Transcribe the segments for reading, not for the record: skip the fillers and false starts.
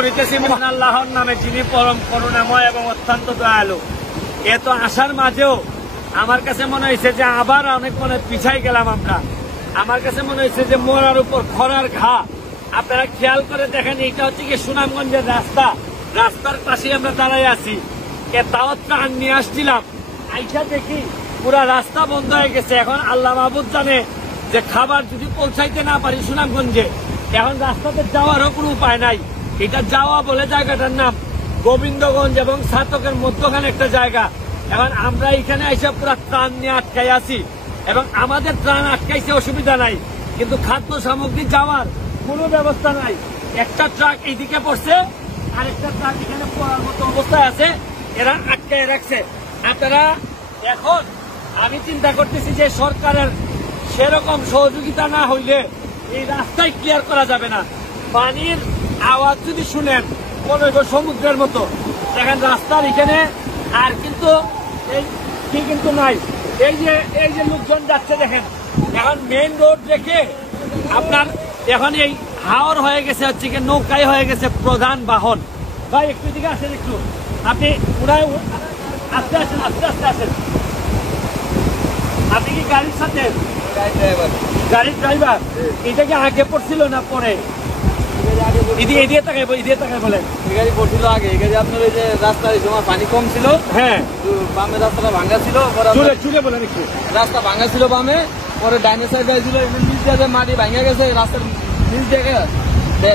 করিতেছি মহান আল্লাহর নামে, যিনি পরম করুণাময় এবং অত্যন্ত দয়ালু। এত আশার মাঝেও আমার কাছে মনে হয়েছে যে আবার অনেক মনে পিছাই গেলাম আমরা। আমার কাছে মনে হয়েছে যে মরার উপর খরার ঘা। আপনারা খেয়াল করে দেখেন, এটা হচ্ছে কি সুনামগঞ্জের রাস্তা, রাস্তার পাশে আমরা দাঁড়াই আছি। তাও ত্রাণ নিয়ে আসছিলাম, আইসা দেখি পুরা রাস্তা বন্ধ হয়ে গেছে। এখন আল্লাহ মাহবুব জানে যে খাবার যদি পৌঁছাইতে না পারি সুনামগঞ্জে, এখন রাস্তাতে যাওয়ারও কোনো উপায় নাই। এটা যাওয়া বলে জায়গাটার নাম গোবিন্দগঞ্জ এবং ছাতকের মধ্যখানে একটা জায়গা। এখন আমরা এখানে এসে পুরা ত্রাণ নিয়ে আটকাই আছি এবং আমাদের ত্রাণ আটকাইছে, অসুবিধা নাই, কিন্তু খাদ্য সামগ্রী যাওয়ার কোনো ব্যবস্থা নাই। একটা ট্রাক এইদিকে পড়ছে, আরেকটা ট্রাক এখানে পড়ার মতো অবস্থায় আছে, এরা আটকায় রাখছে। আপনারা এখন আমি চিন্তা করতেছি যে সরকারের সেরকম সহযোগিতা না হইলে এই রাস্তায় ক্লিয়ার করা যাবে না। পানির আওয়াজ যদি শুনেন মনে হয় সমুদ্রের মতো। দেখেন রাস্তার এখানে আর কিন্তু কি কিন্তু নাই। এই যে লোকজন যাচ্ছে দেখেন, এখন মেইন রোড রেখে আপনার এখন এই হাওর হয়ে গেছে, হচ্ছে কি নৌকায় হয়ে গেছে প্রধান বাহন। ভাই একটু দিকে আসেন, একটু আপনি উড়ায় আস্তে আসেন, আস্তে আস্তে আসেন। আপনি কি গাড়ির সাথে? গাড়ির ড্রাইভার। এটা কি আগে পড়ছিল না পরে? এদিকে তাকাই বলেন। এই গাড়ি পড়ছিল আগে। এই গাড়ি আপনার ওই যে রাস্তার এই সময় পানি কম ছিল, হ্যাঁ, বামে রাস্তাটা ভাঙ্গা ছিল, চুলে বলেন একটু। রাস্তা ভাঙ্গা ছিল বামে, পরে ডাইনে সাইড ছিল, নিচ দিয়ে মাটি ভাঙ্গা গেছে, রাস্তার নিচ দেখে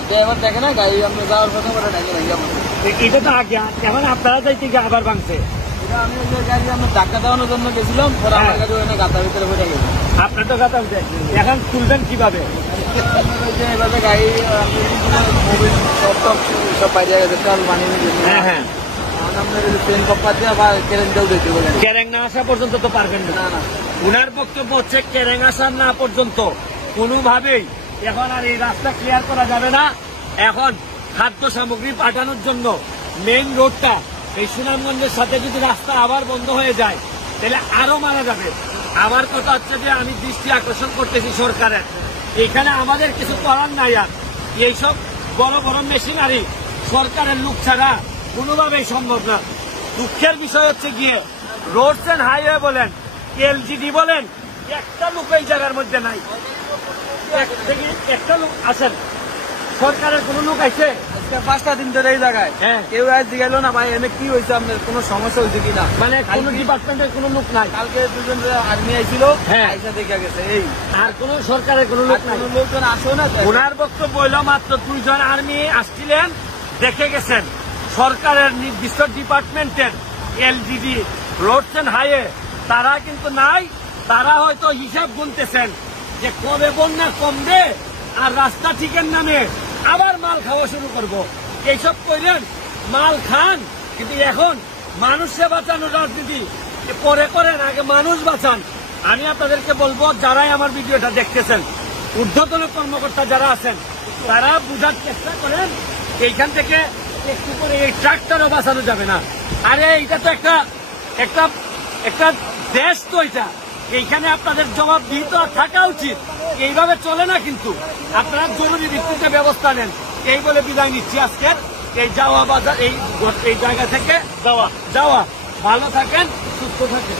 ড্রাইভার দেখে না গাড়ি আপনার যাওয়ার কথা, পরে ডাইনে ভাঙ্গা পড়ছে। এটা তো আগে, এখন আপনারা যাইতে গিয়ে আবার ভাঙছে। আমি ওই গাড়ি আমরা ধাক্কা দেওয়ানোর জন্য গেছিলাম, পরে আমার গাড়ি ওখানে গাতার ভিতরে পড়ে গেছে। আপনার তো গাতা উঠে, এখন তুলবেন কিভাবে? এভাবে গাড়ি মোবিল সব বাইরে গেছে, তেল বানিয়ে নিয়ে। হ্যাঁ হ্যাঁ, ট্রেন কপ্পা দিয়ে বা কেরেন দেও দিতে বলেন। কেরেং না আসা পর্যন্ত তো পারবেন না। না, উনার বক্তব্য হচ্ছে কেরেং আসার না পর্যন্ত কোনোভাবেই এখন আর এই রাস্তা ক্লিয়ার করা যাবে না। এখন খাদ্য সামগ্রী পাঠানোর জন্য মেইন রোডটা এই সুনামগঞ্জের সাথে যদি রাস্তা আবার বন্ধ হয়ে যায় তাহলে আরো মারা যাবে। আমার কথা হচ্ছে যে আমি দৃষ্টি আকর্ষণ করতেছি সরকারের, এখানে আমাদের কিছু করার নাই। আর এইসব বড় বড় মেশিনারি সরকারের লোক ছাড়া কোনোভাবেই সম্ভব না। দুঃখের বিষয় হচ্ছে গিয়ে রোডস এন্ড হাইওয়ে বলেন, এলজিডি বলেন, একটা লোক এই জায়গার মধ্যে নাই। একটা লোক আসেন, সরকারের কোন লোক আছে? 5টা দিন ধরে এই জায়গায় কেউ আজ জিজ্ঞাসা না ভাই এনে কি হয়েছে, আপনার কোনো সমস্যা হয়েছে কিনা, মানে কোন ডিপার্টমেন্টের কোন লোক নাই। কালকে দুজন আর্মি আইছিল, আইসা দেখে গেছে। এই আর কোন সরকারের কোন লোক নাই, লোকজন আসো না। ওনার বক্তব্য হইল মাত্র 2 জন আর্মি আসছিলেন, দেখে গেছেন। সরকারের নির্দিষ্ট ডিপার্টমেন্টের এলজিডি রোডস এন্ড হাইওয়ে তারা কিন্তু নাই। তারা হয়তো হিসাব গুনতেছেন যে কবে বন্যা কমবে আর রাস্তা ঠিকের নামে আবার মাল খাওয়া শুরু করব। এইসব কইলেন, মাল খান, কিন্তু এখন মানুষকে বাঁচানোর রাজনীতি পরে করেন, আগে মানুষ বাঁচান। আমি আপনাদেরকে বলবো, যারাই আমার ভিডিওটা দেখতেছেন, ঊর্ধ্বতন কর্মকর্তা যারা আছেন, তারা বুঝার চেষ্টা করেন এইখান থেকে একটু করে এই ট্রাকটারও বাঁচানো যাবে না। আরে এইটা তো একটা দেশ, তো এটা এইখানে আপনাদের জবাবদিহিত থাকা উচিত। এইভাবে চলে না, কিন্তু আপনারা জরুরি ভিত্তিতে ব্যবস্থা নেন। এই বলে বিদায় নিচ্ছি আজকের এই যাওয়া বাজার, এই জায়গা থেকে যাওয়া। ভালো থাকেন, সুস্থ থাকেন।